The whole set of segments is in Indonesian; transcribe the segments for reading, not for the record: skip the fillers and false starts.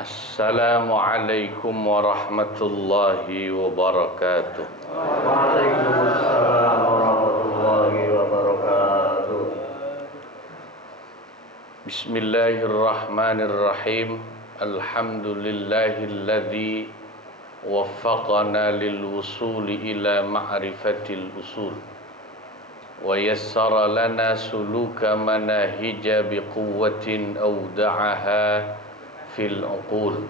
Assalamualaikum warahmatullahi wabarakatuh. Waalaikumsalam warahmatullahi wabarakatuh. Bismillahirrahmanirrahim. Alhamdulillahilladzi waffaqana lilwusuli ila ma'rifatil usul wa yassara lana suluka manahija biquwwatin awda'aha fil uqul.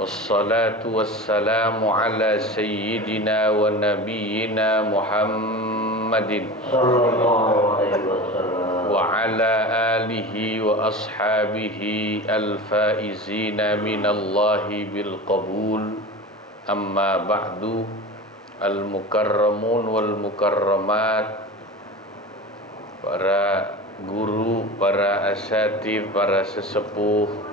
Wassalatu wassalamu ala sayyidina wa nabiyyina Muhammadin Sallallahu alaihi wasallam. wa ala alihi wa ashabihi al-faizina minallahi bil qabul. Amma ba'du. Al-mukarramun wal mukarramat, para guru, para asatidz, para sesepuh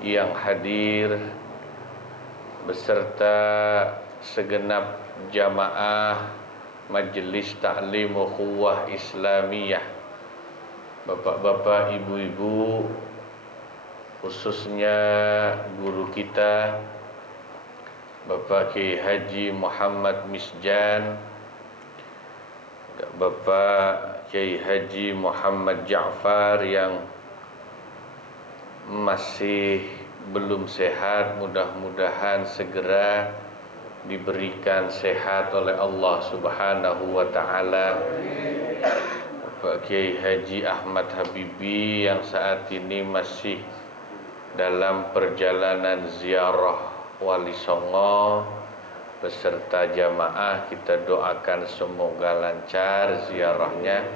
yang hadir beserta segenap jamaah Majelis Ta'lim Ukhuwah Islamiyah, bapak-bapak, ibu-ibu, khususnya guru kita Bapak Kiai Haji Muhammad Misjan, Bapak Kiai Haji Muhammad Ja'far yang masih belum sehat, mudah-mudahan segera diberikan sehat oleh Allah Subhanahu wa taala. Bapak Kiai Haji Ahmad Habibi yang saat ini masih dalam perjalanan ziarah Wali Songo beserta jamaah, kita doakan semoga lancar ziarahnya.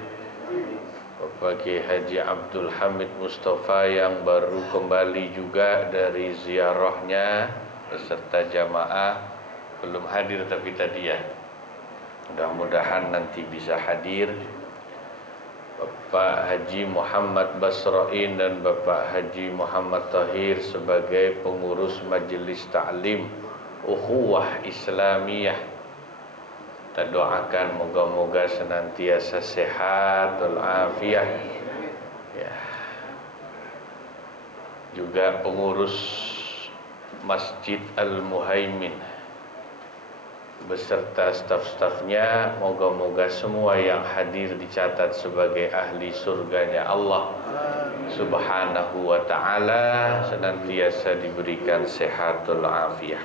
Bapak Kiai Haji Abdul Hamid Mustafa yang baru kembali juga dari ziarahnya beserta jamaah, belum hadir tapi tadi ya, mudah-mudahan nanti bisa hadir. Bapak Haji Muhammad Basrain dan Bapak Haji Muhammad Tahir sebagai pengurus Majelis Ta'lim Ukhuwah Islamiyah, kita doakan moga-moga senantiasa sehat walafiat ya. Juga pengurus Masjid Al-Muhaimin beserta staf-stafnya, moga-moga semua yang hadir dicatat sebagai ahli surganya Allah Subhanahu wa ta'ala, senantiasa diberikan sehatul afiah.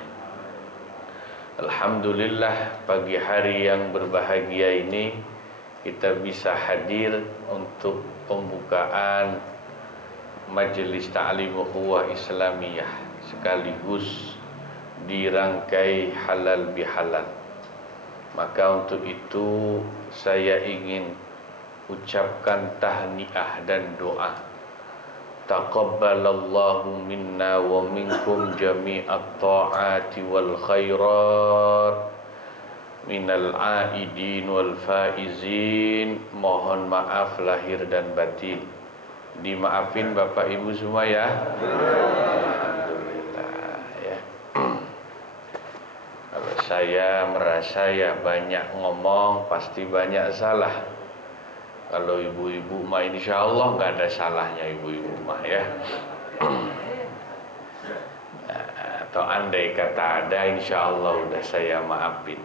Alhamdulillah, pagi hari yang berbahagia ini kita bisa hadir untuk pembukaan Majelis Ta'lim Ukhuwah Islamiyah sekaligus dirangkai halal bihalal. Maka untuk itu saya ingin ucapkan tahniah dan doa. Taqabbalallahu minna wa minkum jami'at ta'ati wal khairat minal aidin wal faizin. Mohon maaf lahir dan batin. Dimaafin Bapak Ibu semua ya. Alhamdulillah ya. Kalau saya merasa ya banyak ngomong pasti banyak salah. Kalau ibu-ibu mah insya Allah nggak ada salahnya ibu-ibu mah ya. Atau andai kata ada, insya Allah udah saya maafin.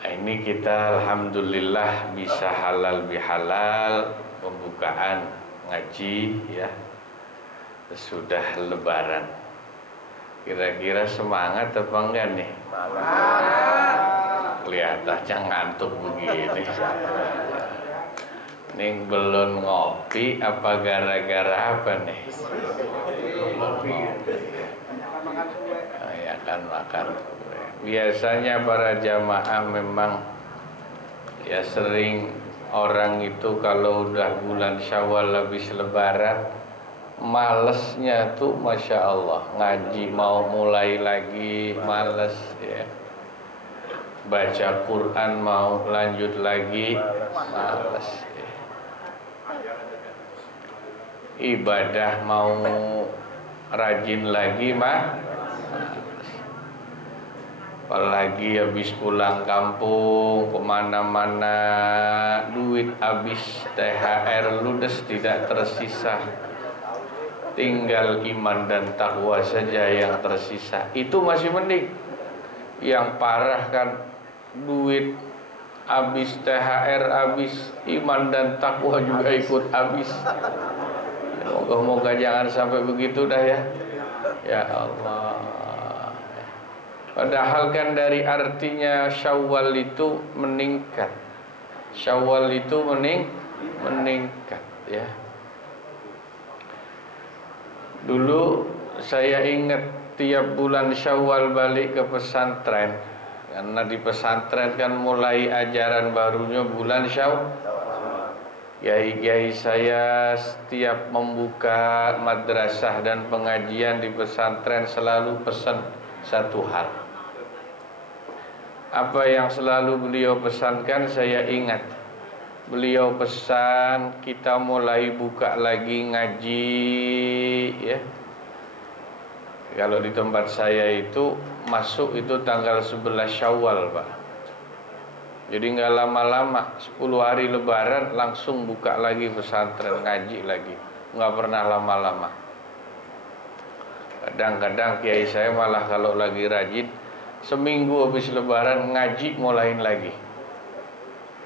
Ini kita alhamdulillah bisa halal bihalal pembukaan ngaji ya, sudah lebaran. Kira-kira semangat apa enggak nih? Kelihatannya ngantuk begini. Nih belum ngopi apa gara-gara apa nih? Oh, ya kan makan kue. Biasanya para jamaah memang ya sering orang itu kalau udah bulan Syawal habis lebaran malesnya tuh Masya Allah, ngaji mau mulai lagi males ya, baca Quran mau lanjut lagi males ya. Ibadah mau rajin lagi mah apalagi habis pulang kampung kemana-mana duit habis, THR ludes tidak tersisa. tinggal iman dan takwa saja yang tersisa. Itu masih mending. Yang parah kan duit habis, THR habis, iman dan takwa juga ikut habis. Moga-moga jangan sampai begitu dah ya. Ya Allah. Padahal kan dari artinya Syawal itu meningkat. Syawal itu meningkat ya. Dulu saya ingat tiap bulan Syawal balik ke pesantren, karena di pesantren kan mulai ajaran barunya bulan Syawal. Kiai-kiai saya setiap membuka madrasah dan pengajian di pesantren selalu pesan satu hal. Apa yang selalu beliau pesankan saya ingat. Beliau pesan kita mulai buka lagi ngaji ya. Kalau di tempat saya itu masuk itu tanggal 11 Syawal, Pak. Jadi nggak lama-lama, 10 hari Lebaran langsung buka lagi pesantren, ngaji lagi. Nggak pernah lama-lama. Kadang-kadang kiai saya malah kalau lagi rajin, seminggu habis Lebaran ngaji mulain lagi.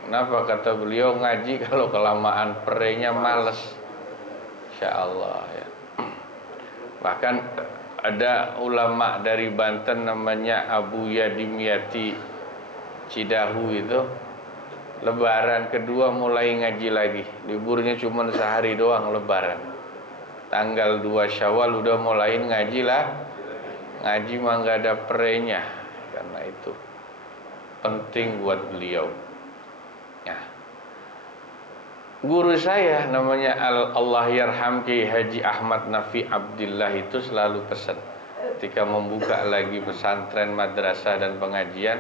Kenapa? Kata beliau, ngaji kalau kelamaan perenya males. Insya Allah ya. Bahkan ada ulama dari Banten namanya Abu Yadimyati Cidahu itu, Lebaran kedua mulai ngaji lagi. Liburnya cuma sehari doang Lebaran. Tanggal 2 Syawal udah mulai ngaji lah. Ngaji mah nggak ada perenya. Karena itu penting buat beliau. Ya. Guru saya namanya Allah Yarham Kiai Haji Ahmad Nafi Abdillah itu selalu pesan ketika membuka lagi pesantren, madrasah dan pengajian,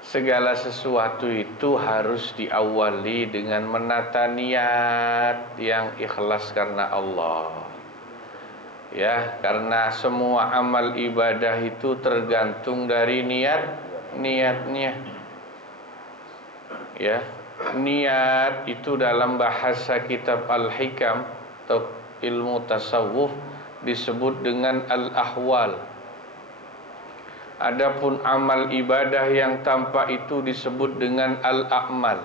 segala sesuatu itu harus diawali dengan menata niat yang ikhlas karena Allah. Ya, karena semua amal ibadah itu tergantung dari niatnya. Ya. Niat itu dalam bahasa kitab Al-Hikam atau ilmu tasawuf disebut dengan al-ahwal. Adapun amal ibadah yang tanpa itu disebut dengan al-a'mal.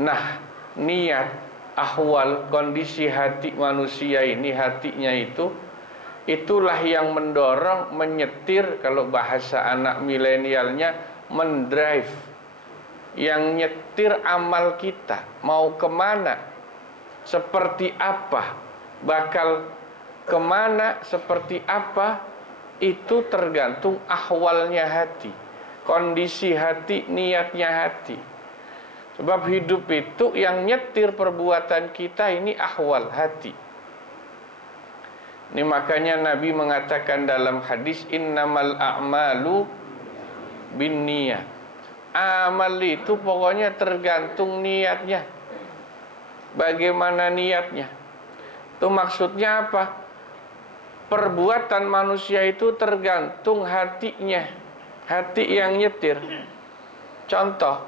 Nah, niat, ahwal, kondisi hati manusia ini, hatinya itu, itulah yang mendorong, menyetir, kalau bahasa anak milenialnya, mendrive, yang nyetir amal kita mau kemana, seperti apa, bakal kemana, seperti apa, itu tergantung ahwalnya hati, kondisi hati, niatnya hati. Sebab hidup itu yang nyetir perbuatan kita ini ahwal hati. Ini makanya Nabi mengatakan dalam hadis, innamal a'malu binniyat. Amal itu pokoknya tergantung niatnya. Bagaimana niatnya? Itu maksudnya apa? Perbuatan manusia itu tergantung hatinya. Hati yang nyetir. Contoh,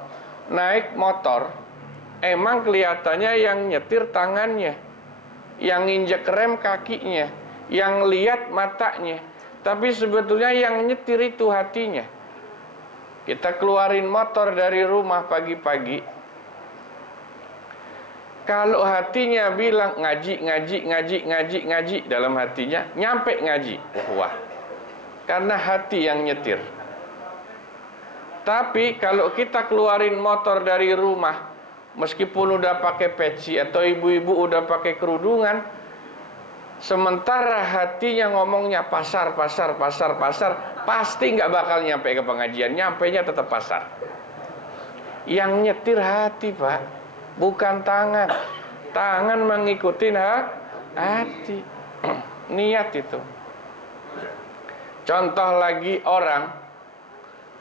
naik motor, emang kelihatannya yang nyetir tangannya, yang injek rem kakinya, yang lihat matanya. Tapi sebetulnya yang nyetir itu hatinya. Kita keluarin motor dari rumah pagi-pagi, kalau hatinya bilang ngaji dalam hatinya, nyampe ngaji, wah, karena hati yang nyetir. Tapi kalau kita keluarin motor dari rumah, meskipun udah pakai peci atau ibu-ibu udah pakai kerudungan, sementara hatinya ngomongnya pasar, pasti nggak bakal nyampe ke pengajian, nyampenya tetap pasar. Yang nyetir hati, Pak, bukan tangan. Tangan mengikuti hati, niat itu. Contoh lagi, orang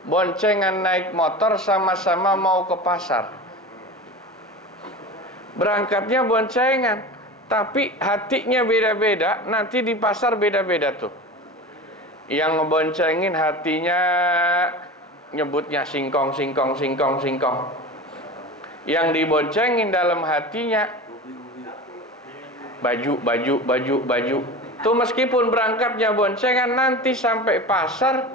boncengan naik motor sama-sama mau ke pasar. Berangkatnya boncengan, tapi hatinya beda-beda, nanti di pasar beda-beda tuh. Yang ngeboncengin hatinya nyebutnya singkong. Yang diboncengin dalam hatinya baju. Tuh meskipun berangkatnya boncengan, nanti sampai pasar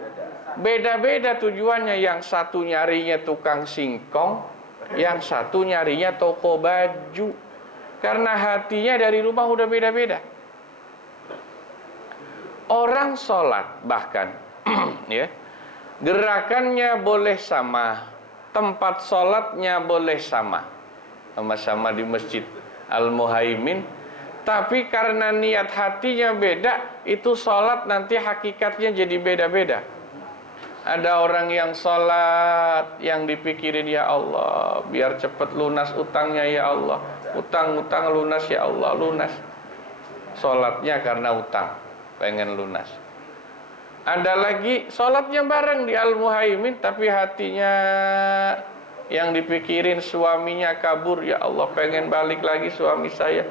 beda-beda tujuannya. Yang satu nyarinya tukang singkong, yang satu nyarinya toko baju. Karena hatinya dari rumah udah beda-beda. Orang sholat bahkan ya, gerakannya boleh sama, tempat sholatnya boleh sama-sama di Masjid Al-Muhaimin, tapi karena niat hatinya beda, itu sholat nanti hakikatnya jadi beda-beda. Ada orang yang sholat, yang dipikirin, ya Allah, biar cepat lunas utangnya, ya Allah, utang lunas, ya Allah, lunas. Sholatnya karena utang, pengen lunas. Ada lagi sholatnya bareng di Al-Muhaimin, tapi hatinya yang dipikirin suaminya kabur, ya Allah, pengen balik lagi suami saya,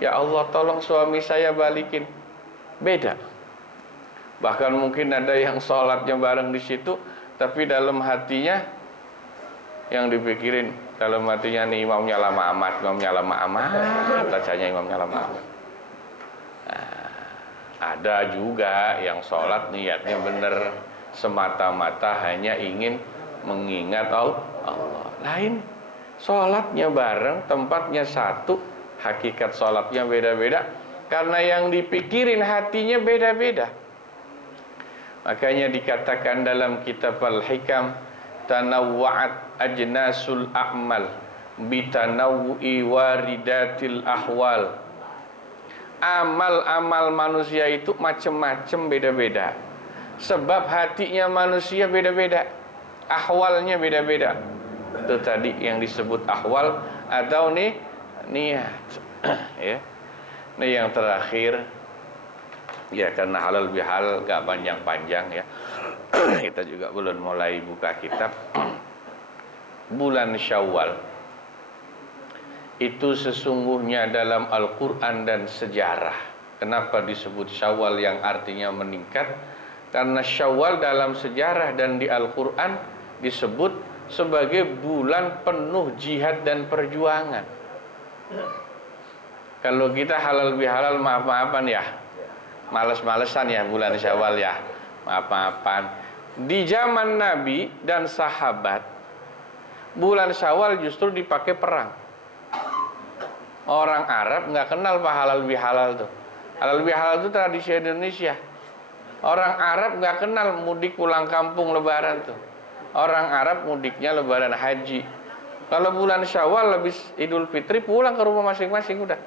ya Allah, tolong suami saya balikin. Beda. Bahkan mungkin ada yang sholatnya bareng di situ, tapi dalam hatinya yang dipikirin, dalam hatinya nih imamnya lama amat, bacanya imamnya lama amat. Nah, ada juga yang sholat niatnya bener, semata-mata hanya ingin mengingat Allah. Lain, sholatnya bareng, tempatnya satu, hakikat sholatnya beda-beda, karena yang dipikirin hatinya beda-beda. Makanya dikatakan dalam kitab Al-Hikam, tanawwa'at ajnasul a'mal bitanawwi waridatil ahwal. Amal-amal manusia itu macam-macam, beda-beda. Sebab hatinya manusia beda-beda, ahwalnya beda-beda. Itu tadi yang disebut ahwal atau niat. Ya. Ini yang terakhir. Ya, karena halal bihalal gak panjang-panjang ya. Kita juga belum mulai buka kitab. Bulan Syawal itu sesungguhnya dalam Al-Quran dan sejarah. Kenapa disebut Syawal yang artinya meningkat? Karena Syawal dalam sejarah dan di Al-Quran disebut sebagai bulan penuh jihad dan perjuangan. Kalau kita halal bihalal maaf-maafan ya, males-malesan ya bulan Syawal ya, maaf-maafan. Di zaman Nabi dan sahabat, bulan Syawal justru dipakai perang. Orang Arab nggak kenal pak halal bihalal tuh. Halal bihalal itu tradisi Indonesia. Orang Arab nggak kenal mudik pulang kampung lebaran tuh. Orang Arab mudiknya lebaran haji. Kalau bulan Syawal habis Idul Fitri pulang ke rumah masing-masing udah.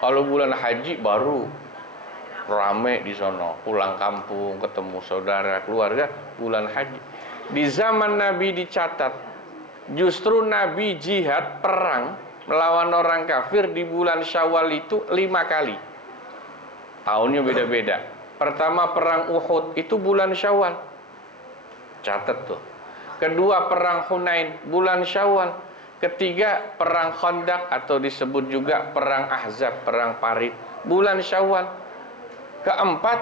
Kalau bulan haji baru rame di sono, pulang kampung, ketemu saudara, keluarga, bulan haji. Di zaman Nabi dicatat, justru Nabi jihad, perang, melawan orang kafir di bulan Syawal itu 5 kali. Tahunnya beda-beda. Pertama perang Uhud itu bulan Syawal. Catat tuh. Kedua perang Hunain bulan Syawal. Ketiga perang Khandaq atau disebut juga perang Ahzab, perang Parit, bulan Syawal. Keempat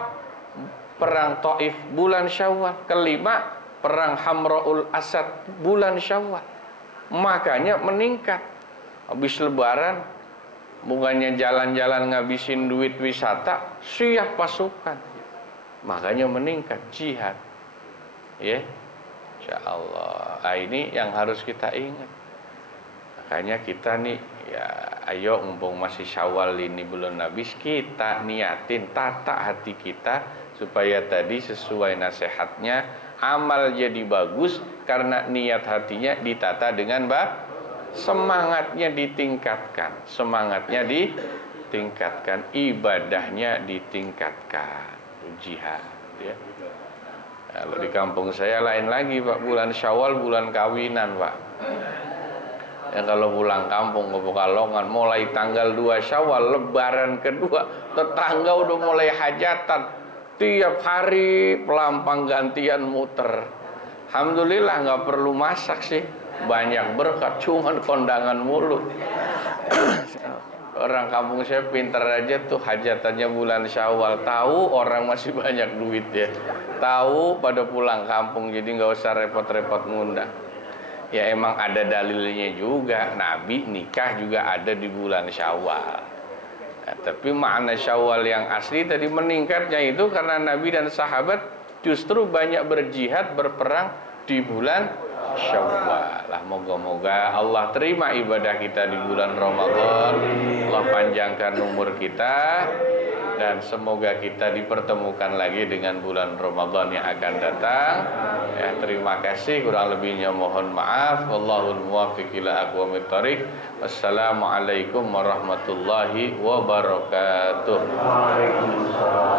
perang Taif bulan Syawal. Kelima perang Hamraul Asad bulan Syawal. Makanya meningkat. Habis lebaran bukannya jalan-jalan ngabisin duit wisata, siap pasukan. Makanya meningkat jihad. Ya. Insyaallah. Nah, ini yang harus kita ingat. Makanya kita nih ya, ayo mumpung masih Syawal ini belum habis, kita niatin, tata hati kita supaya tadi sesuai nasihatnya, amal jadi bagus karena niat hatinya ditata dengan baik, semangatnya ditingkatkan, ibadahnya ditingkatkan, jihad ya. Kalau di kampung saya lain lagi Pak, bulan Syawal bulan kawinan Pak. Ya kalau pulang kampung ke Pekalongan mulai tanggal 2 Syawal lebaran kedua, tetangga udah mulai hajatan. Tiap hari pelampang gantian muter. Alhamdulillah nggak perlu masak sih. Banyak berkat, cuman kondangan mulu. Orang kampung saya pintar aja tuh, hajatannya bulan Syawal. Tahu orang masih banyak duit ya. Tahu pada pulang kampung, jadi nggak usah repot-repot ngundang. Ya emang ada dalilnya juga, Nabi nikah juga ada di bulan Syawal. Ya, tapi makna Syawal yang asli tadi meningkatnya itu karena Nabi dan sahabat justru banyak berjihad berperang di bulan Syawal. Lah moga-moga Allah terima ibadah kita di bulan Ramadan. Allah panjangkan umur kita dan semoga kita dipertemukan lagi dengan bulan Ramadan yang akan datang. Ya, terima kasih, kurang lebihnya mohon maaf. Wallahul muwaffiq ila aqwamit thoriq. Wassalamualaikum warahmatullahi wabarakatuh. Waalaikumsalam.